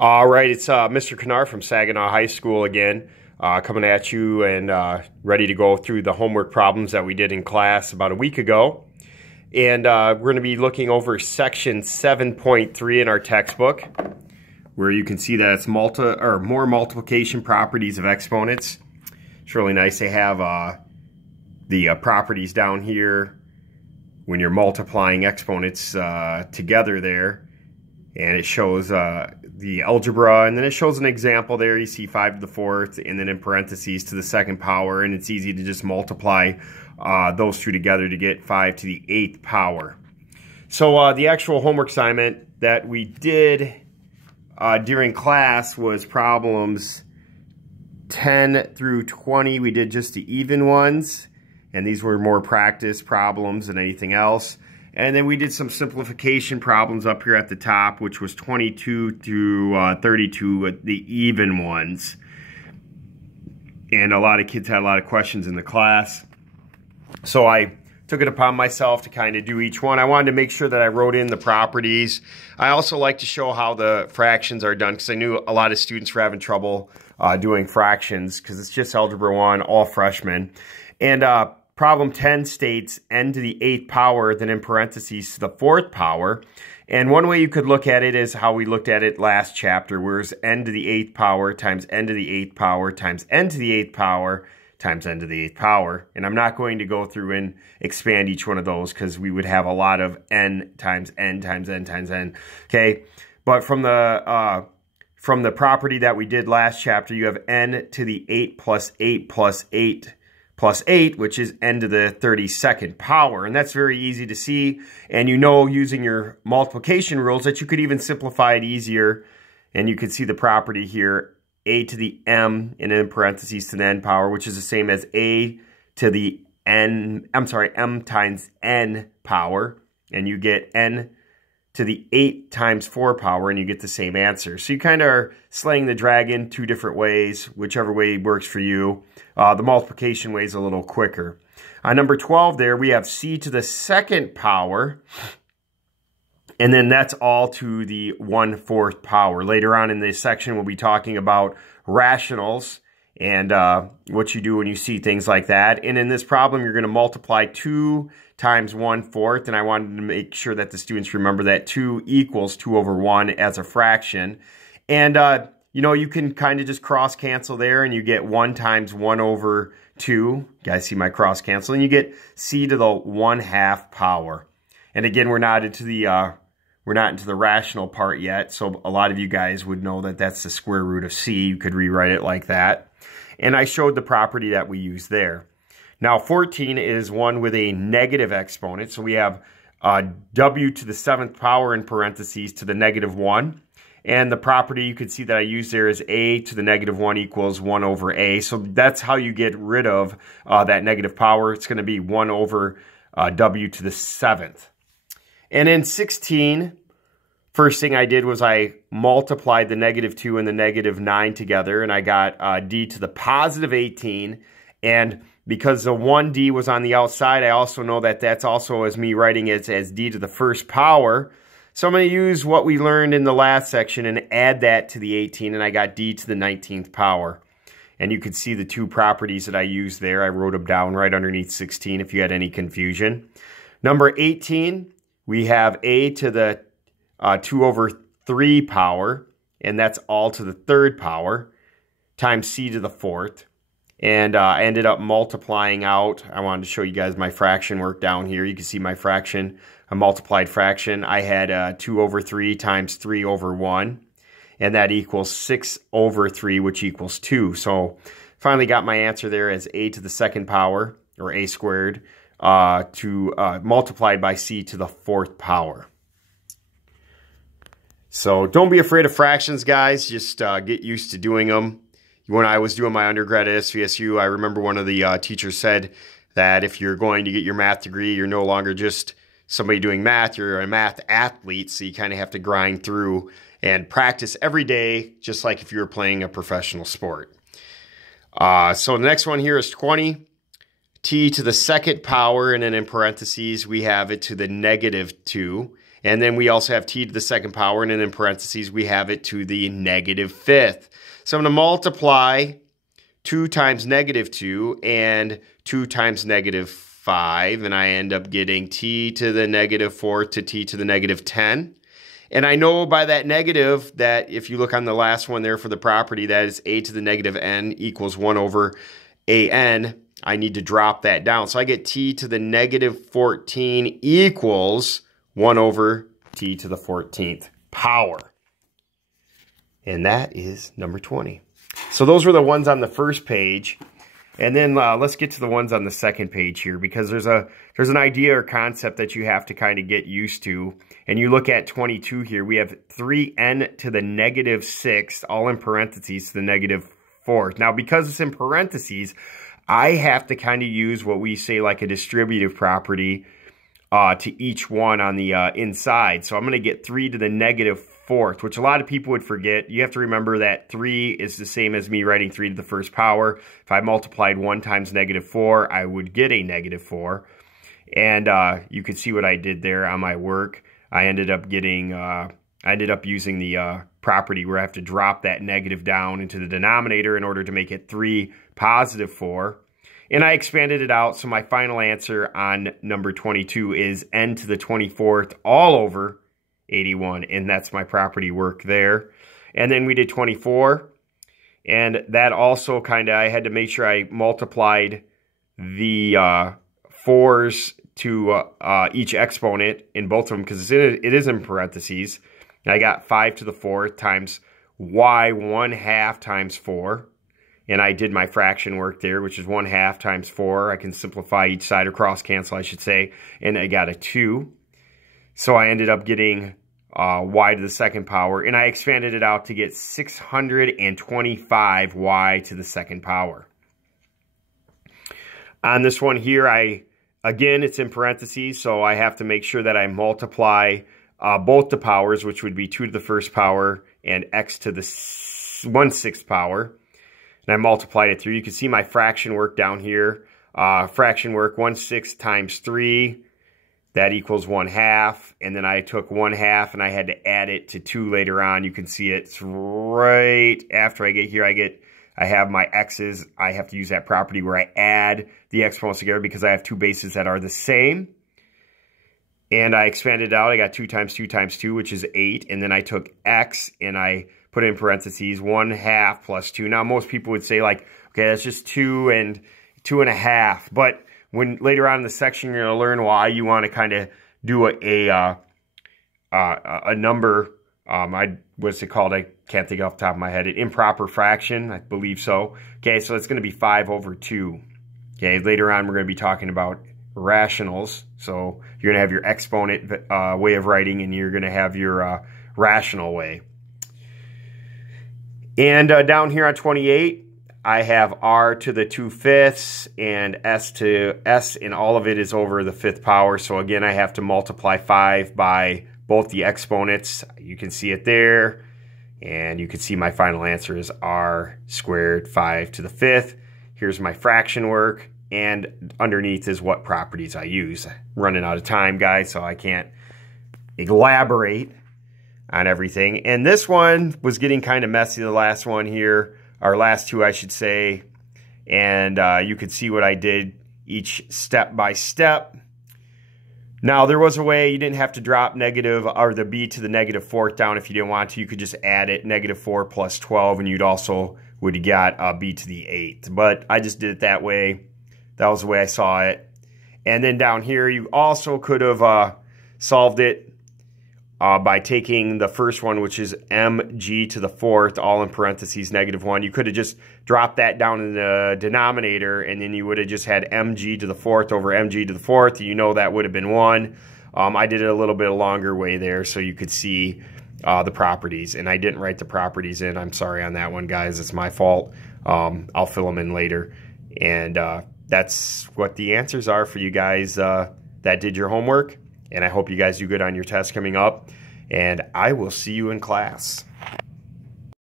All right, it's Mr. Kanaar from Saginaw High School again, coming at you and ready to go through the homework problems that we did in class about a week ago. And we're going to be looking over section 7.3 in our textbook, where you can see that it's more multiplication properties of exponents. It's really nice. They have the properties down here when you're multiplying exponents together there. And it shows the algebra, and then it shows an example there. You see 5 to the 4th, and then in parentheses to the 2nd power, and it's easy to just multiply those two together to get 5 to the 8th power. So the actual homework assignment that we did during class was problems 10 through 20. We did just the even ones, and these were more practice problems than anything else. And then we did some simplification problems up here at the top, which was 22 through 32, the even ones. And a lot of kids had a lot of questions in the class. So I took it upon myself to kind of do each one. I wanted to make sure that I wrote in the properties. I also like to show how the fractions are done, because I knew a lot of students were having trouble doing fractions, because it's just Algebra 1, all freshmen. And Problem 10 states n to the 8th power, then in parentheses to the 4th power. And one way you could look at it is how we looked at it last chapter, where it's n to the 8th power times n to the 8th power times n to the 8th power times n to the 8th power. And I'm not going to go through and expand each one of those, because we would have a lot of n times n times n times n. Okay, but from the property that we did last chapter, you have n to the 8 plus 8 plus 8 plus 8, which is n to the 32nd power. And that's very easy to see. And you know, using your multiplication rules, that you could even simplify it easier. And you can see the property here, a to the m, and in parentheses to the n power, which is the same as a to the m times n power. And you get n to the 8 times 4 power, and you get the same answer. So you kind of are slaying the dragon two different ways, whichever way works for you. The multiplication way is a little quicker. On number 12 there, we have c to the 2nd power, and then that's all to the 1/4 power. Later on in this section, we'll be talking about rationals and what you do when you see things like that. And in this problem, you're going to multiply 2 times 1/4, and I wanted to make sure that the students remember that 2 equals 2 over 1 as a fraction. And you know, you can kind of just cross cancel there, and you get 1 times 1 over 2. You guys see my cross cancel, and you get c to the 1/2 power. And again, we're not into the rational part yet, so a lot of you guys would know that that's the square root of c. You could rewrite it like that. And I showed the property that we use there. Now 14 is one with a negative exponent, so we have w to the 7th power in parentheses to the -1. And the property you can see that I use there is a to the -1 equals 1 over a. So that's how you get rid of that negative power. It's going to be 1 over w to the 7th. And in 16, first thing I did was I multiplied the -2 and the -9 together, and I got d to the positive 18. And because the 1d was on the outside, I also know that that's also as me writing it as d to the 1st power. So I'm going to use what we learned in the last section and add that to the 18, and I got d to the 19th power. And you can see the two properties that I used there. I wrote them down right underneath 16 if you had any confusion. Number 18, we have a to the 2 over 3 power, and that's all to the 3rd power, times c to the 4th. And I ended up multiplying out. I wanted to show you guys my fraction work down here. You can see my fraction, a multiplied fraction. I had 2 over 3 times 3 over 1, and that equals 6 over 3, which equals 2. So finally got my answer there as a to the 2nd power, or a squared, multiplied by c to the 4th power. So don't be afraid of fractions, guys. Just get used to doing them. When I was doing my undergrad at SVSU, I remember one of the teachers said that if you're going to get your math degree, you're no longer just somebody doing math, you're a math athlete, so you kind of have to grind through and practice every day, just like if you were playing a professional sport. So the next one here is 20. T to the 2nd power, and then in parentheses, we have it to the -2. And then we also have t to the second power, and then in parentheses, we have it to the negative fifth. So I'm going to multiply 2 times negative 2 and 2 times negative 5, and I end up getting t to the negative 4th to t to the negative 10. And I know by that negative that if you look on the last one there for the property, that is a to the negative n equals 1 over an. I need to drop that down. So I get t to the negative 14 equals 1 over t to the 14th power. And that is number 20. So those were the ones on the first page. And then let's get to the ones on the second page here, because there's an idea or concept that you have to kind of get used to. And you look at 22 here, we have 3n to the negative 6th, all in parentheses, to the negative 4th. Now, because it's in parentheses, I have to kind of use what we say like a distributive property to each one on the inside. So I'm going to get 3 to the negative 4th, which a lot of people would forget. You have to remember that 3 is the same as me writing 3 to the first power. If I multiplied 1 times negative 4, I would get a negative 4. And you could see what I did there on my work. I ended up getting, using the property where I have to drop that negative down into the denominator in order to make it 3 positive 4. And I expanded it out, so my final answer on number 22 is n to the 24th all over 81, and that's my property work there. And then we did 24, and that also I had to make sure I multiplied the 4s to each exponent in both of them, because it is in parentheses. And I got 5 to the 4th times y 1/2 times 4. And I did my fraction work there, which is 1/2 times 4. I can simplify each side, or cross cancel, I should say. And I got a 2. So I ended up getting y to the second power. And I expanded it out to get 625 y to the second power. On this one here, again, it's in parentheses, so I have to make sure that I multiply both the powers, which would be 2 to the first power and x to the 1/6 power. And I multiplied it through. You can see my fraction work down here. Fraction work, 1/6 times 3, that equals 1/2. And then I took 1/2 and I had to add it to 2 later on. You can see it's right after I get here. I have my x's. I have to use that property where I add the exponents together because I have 2 bases that are the same. And I expanded it out. I got 2 times 2 times 2, which is 8. And then I took x and I put in parentheses 1/2 plus 2. Now, most people would say, like, okay, that's just 2 and 2.5. But when later on in the section, you're going to learn why you want to kind of do a number. What's it called? I can't think off the top of my head. An improper fraction, I believe so. Okay, so it's going to be 5 over 2. Okay, later on, we're going to be talking about rationals. So you're going to have your exponent way of writing, and you're going to have your rational way. And down here on 28, I have r to the 2/5 and s to s, and all of it is over the 5th power. So again, I have to multiply 5 by both the exponents. You can see it there, and you can see my final answer is r squared 5 to the 5th. Here's my fraction work, and underneath is what properties I use. I'm running out of time, guys, so I can't elaborate on everything. And this one was getting kind of messy, the last one here, or last two, I should say. And you could see what I did each step by step. Now, there was a way you didn't have to drop negative, or the b to the negative 4th down if you didn't want to. You could just add it, negative 4 plus 12, and you'd also would have got b to the 8th. But I just did it that way. That was the way I saw it. And then down here, you also could have solved it by taking the first one, which is mg to the 4th, all in parentheses, negative 1. You could have just dropped that down in the denominator, and then you would have just had mg to the 4th over mg to the 4th. You know that would have been 1. I did it a little bit longer way there so you could see the properties. And I didn't write the properties in. I'm sorry on that one, guys. It's my fault. I'll fill them in later. And that's what the answers are for you guys that did your homework. And I hope you guys do good on your test coming up. And I will see you in class.